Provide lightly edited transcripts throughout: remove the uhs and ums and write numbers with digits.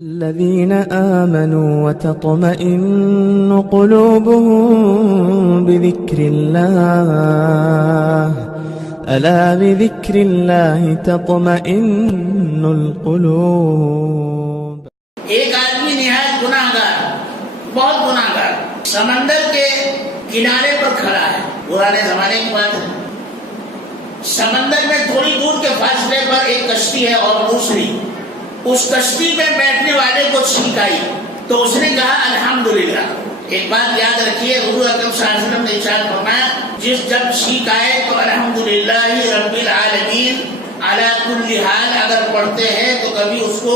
الذين آمنوا وتطمئن قلوبهم بذكر الله ألا بذكر الله تطمئن القلوب. ایک آدمی نہایت گناہگار، بہت گناہگار، سمندر کے کنارے پر کھڑا ہے. پرانے زمانے کی بات ہے. سمندر میں تھوڑی دور کے فاصلے پر ایک کشتی ہے اور دوسری. اس کشتی میں بیٹھنے والے کو چھینک آئی تو اس نے کہا الحمدللہ. ایک بات یاد رکھیے، حضور اکرم صلی اللہ علیہ وسلم نے ارشاد فرمایا جب چھینک آئے تو الحمدللہ رب العالمین علی کل حال اگر پڑھتے ہیں تو کبھی اس کو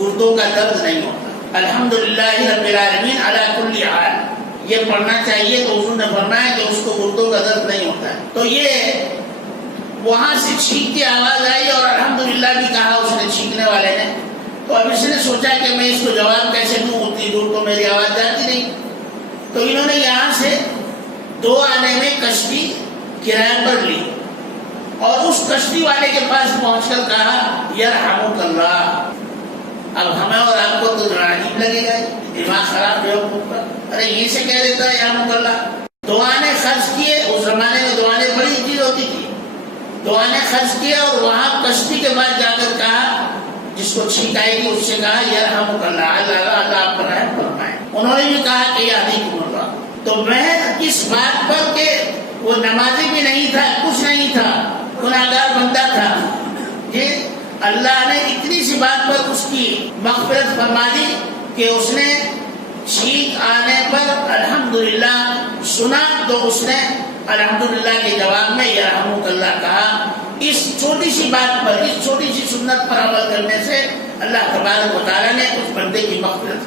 گردوں کا درد نہیں ہوتا. الحمدللہ رب العالمین علی کل حال یہ پڑھنا چاہیے. تو حضور نے فرمایا کہ اس کو گردوں کا درد نہیں ہوتا ہے. تو یہ وہاں سے چھینک کی آواز آئی اور الحمدللہ بھی کہا اس نے، چھینکنے والے نے. تو اب اس نے سوچا کہ میں اس کو جواب کیسے دوں، اتنی دور تو میری آواز جاتی نہیں. تو انہوں نے یہاں سے 2 آنے میں کشتی کرایہ پر لی اور اس کشتی والے کے پاس پہنچ کر کہا یرحمک اللہ. اب ہمیں اور آپ کو تو عجیب لگے گا، دماغ خراب ہے، ارے یہ سے کہہ دیتا ہے یرحمک اللہ. 2 آنے خرچ کیے. اس زمانے میں 2 آنے بڑی چیز ہوتی تھی. 2 آنے خرچ کیے اور وہاں کشتی کے بعد جا کر کہا، جس کو چھینک آئے گی اس سے کہا یرحمک اللہ، اللہ اللہ آپ پر رحم فرمائے. انہوں نے بھی کہا کہ یہدیکم اللہ. تو میں اس بات پر کہ وہ نمازی بھی نہیں تھا، کچھ نہیں تھا، گناہگار بندہ تھا، کہ اللہ نے اتنی سی بات پر اس کی مغفرت فرما دی کہ اس نے چھینک آنے پر الحمدللہ سنا تو اس نے الحمدللہ کے جواب میں یرحمک اللہ کہا. اس چھوٹی سی بات پر، اس چھوٹی سی سنت پر عمل کرنے سے اللہ تبارک و تعالیٰ نے اس بندے کی مغفرت